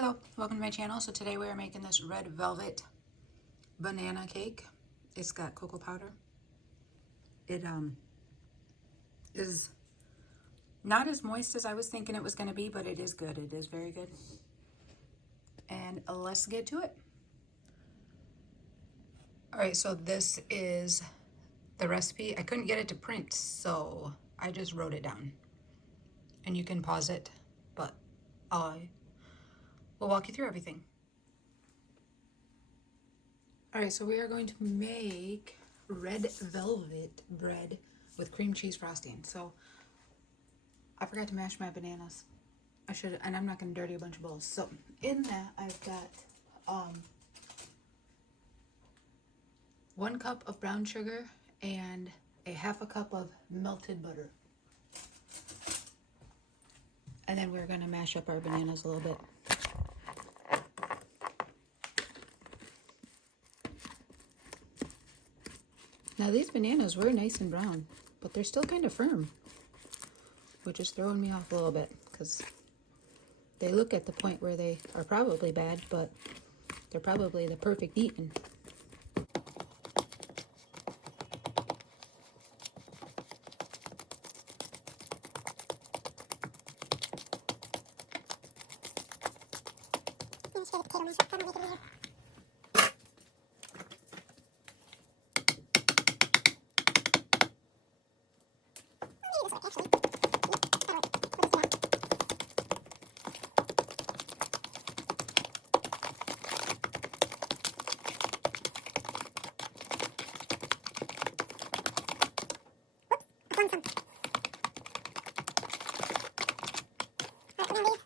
Hello, welcome to my channel. So today we are making this red velvet banana cake. It's got cocoa powder. It is not as moist as I was thinking it was going to be, but it is good. It is very good. And let's get to it. All right, so this is the recipe. I couldn't get it to print, so I just wrote it down. And you can pause it, but we'll walk you through everything. All right, so we are going to make red velvet bread with cream cheese frosting. So I forgot to mash my bananas. I should, and I'm not going to dirty a bunch of bowls. So in that, I've got 1 cup of brown sugar and a 1/2 cup of melted butter. And then we're going to mash up our bananas a little bit. Now these bananas were nice and brown, but they're still kind of firm, which is throwing me off a little bit because they look at the point where they are probably bad, but they're probably the perfect eating.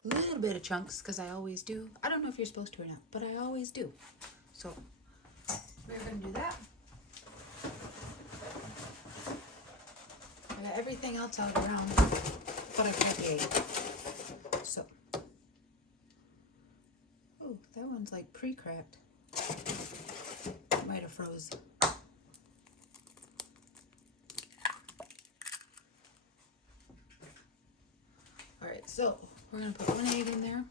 A little bit of chunks, because I always do. I don't know if you're supposed to or not, but I always do. So we're going to do that. I got everything else out around, but I can't eat. So, oh, that one's like pre-cracked. Might have froze. All right, so we're going to put 1 egg in there.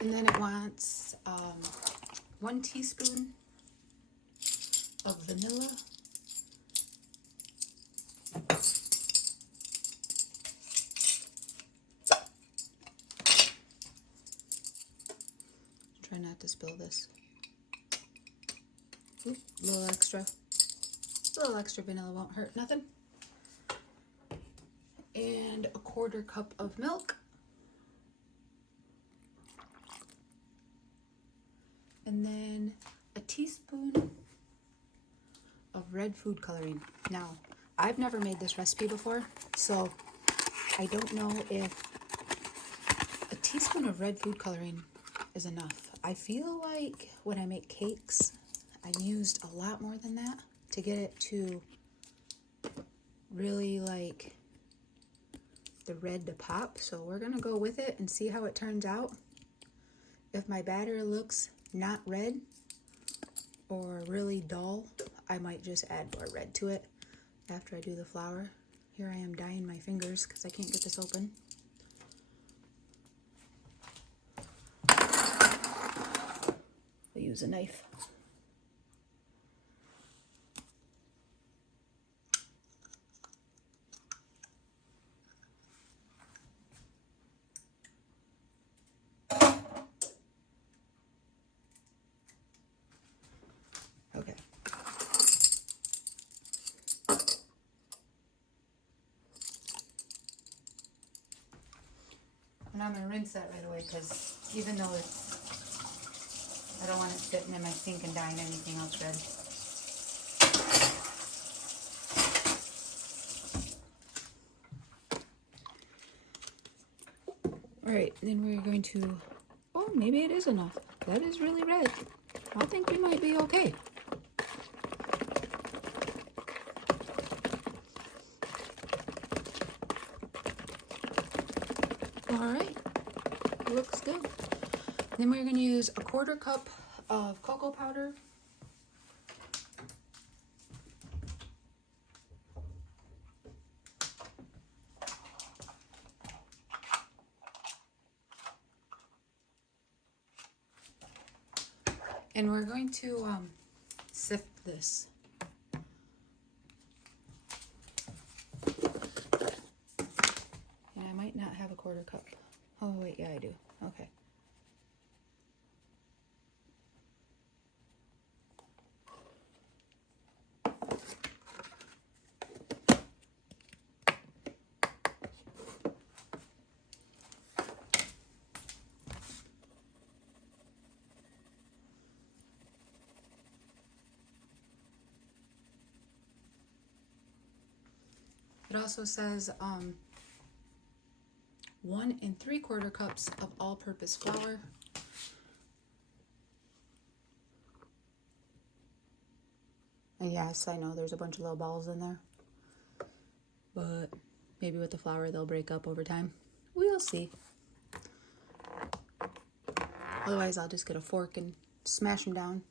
And then it wants 1 teaspoon of vanilla. Try not to spill this. Oop, a little extra. A little extra vanilla won't hurt nothing. And 1/4 cup of milk. And then a teaspoon of red food coloring. Now, I've never made this recipe before, so I don't know if a teaspoon of red food coloring is enough. I feel like when I make cakes, I used a lot more than that to get it to really like the red to pop. So we're gonna go with it and see how it turns out. If my batter looks not red or really dull, I might just add more red to it after I do the flour. Here I am dyeing my fingers because I can't get this open. We'll use a knife. Okay. And I'm going to rinse that right away because even though I don't want it sitting in my sink and dyeing anything else red. All right, then we're going to, oh, maybe it is enough. That is really red. I think we might be okay. All right, looks good. Then we're going to use 1/4 cup of cocoa powder. And we're going to sift this. And I might not have a quarter cup. Oh wait, yeah I do. Okay. It also says 1 3/4 cups of all-purpose flour. And yes, I know there's a bunch of little balls in there, but maybe with the flour they'll break up over time. We'll see. Otherwise, I'll just get a fork and smash them down.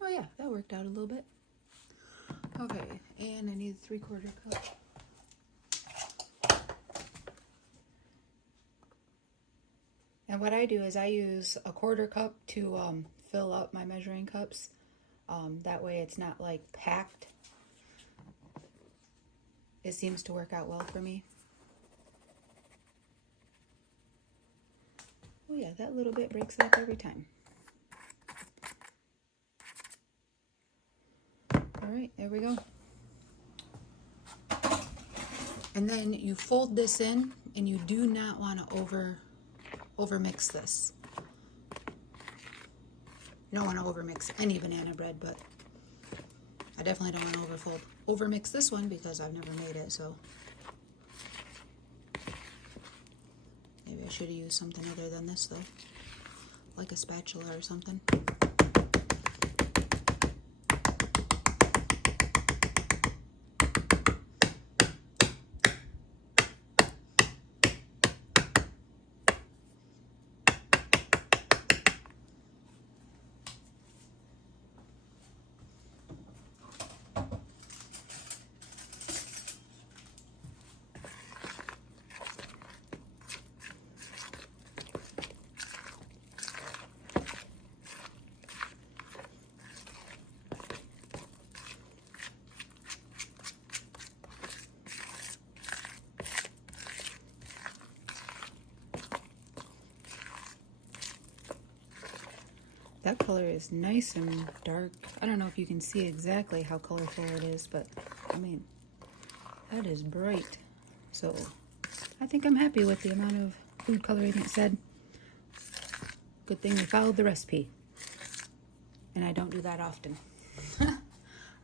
Oh yeah, that worked out a little bit. Okay, and I need 3/4 cup. And what I do is I use a 1/4 cup to fill up my measuring cups. That way it's not like packed. It seems to work out well for me. Oh yeah, that little bit breaks it up every time. All right, there we go. And then you fold this in, and you do not want to over mix this. You don't want to over mix any banana bread, but I definitely don't want to over mix this one because I've never made it, so maybe I should have used something other than this though, like a spatula or something. That color is nice and dark. I don't know if you can see exactly how colorful it is, but I mean, that is bright. So I think I'm happy with the amount of food coloring it said. Good thing we followed the recipe. And I don't do that often. All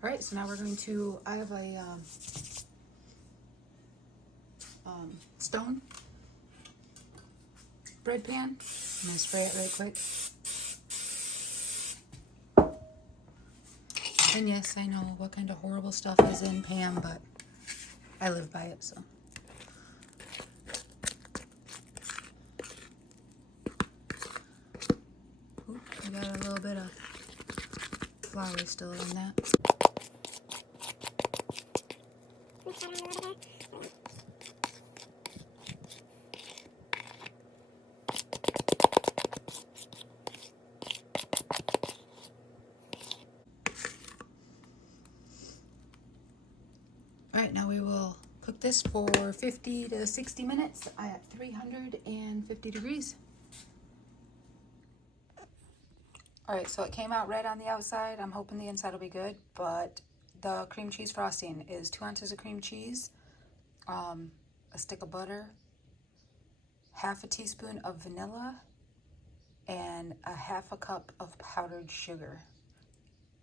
right, so now we're going to, I have a stone bread pan. I'm gonna spray it right quick. And yes, I know what kind of horrible stuff is in Pam, but I live by it, so. Ooh, I got a little bit of flour still in that. All right, now we will cook this for 50 to 60 minutes at 350 degrees. All right, so it came out red on the outside. I'm hoping the inside will be good, but the cream cheese frosting is 2 ounces of cream cheese, a stick of butter, half a teaspoon of vanilla, and a half a cup of powdered sugar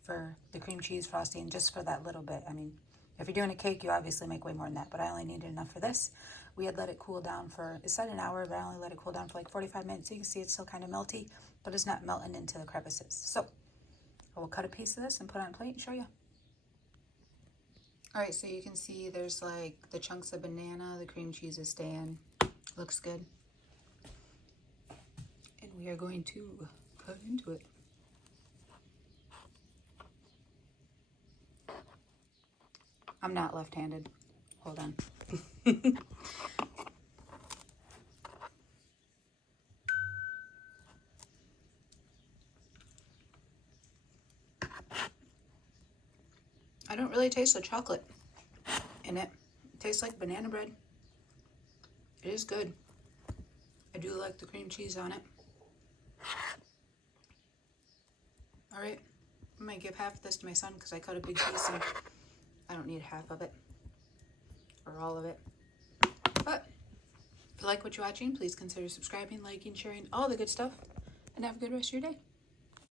for the cream cheese frosting, just for that little bit. I mean, if you're doing a cake, you obviously make way more than that, but I only needed enough for this. We had let it cool down for, it said an hour, but I only let it cool down for like 45 minutes. So you can see it's still kind of melty, but it's not melting into the crevices. So I will cut a piece of this and put it on a plate and show you. All right, so you can see there's like the chunks of banana, the cream cheese is staying. Looks good. And we are going to cut into it. I'm not left-handed. Hold on. don't really taste the chocolate in it. It tastes like banana bread. It is good. I do like the cream cheese on it. Alright, I might give half of this to my son because I cut a big piece and I don't need half of it. Or all of it. But if you like what you're watching, please consider subscribing, liking, sharing, all the good stuff. And have a good rest of your day.